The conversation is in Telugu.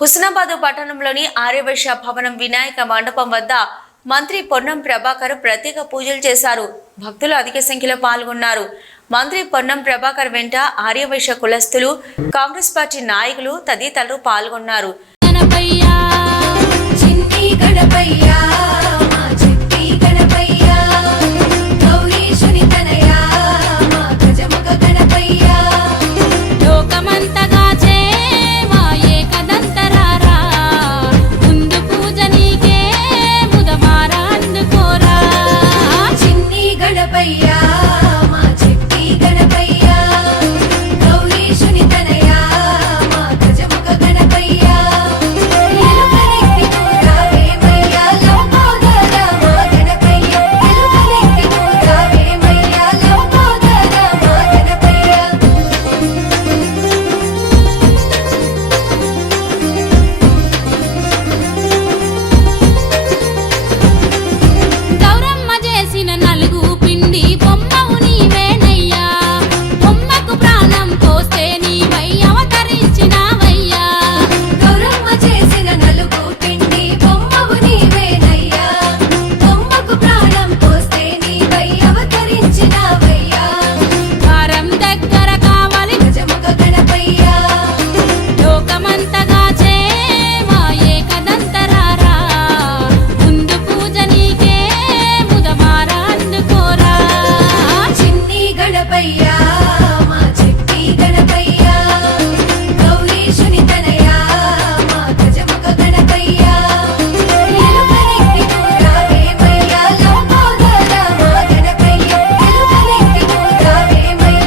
హుస్నాబాద్ పట్టణంలోని ఆర్యవైశ్య భవనం వినాయక మండపం వద్ద మంత్రి పొన్నం ప్రభాకర్ ప్రత్యేక పూజలు చేశారు. భక్తులు అధిక సంఖ్యలో పాల్గొన్నారు. మంత్రి పొన్నం ప్రభాకర్ వెంట ఆర్యవైశ్య కులస్తులు, కాంగ్రెస్ పార్టీ నాయకులు తదితరులు పాల్గొన్నారు.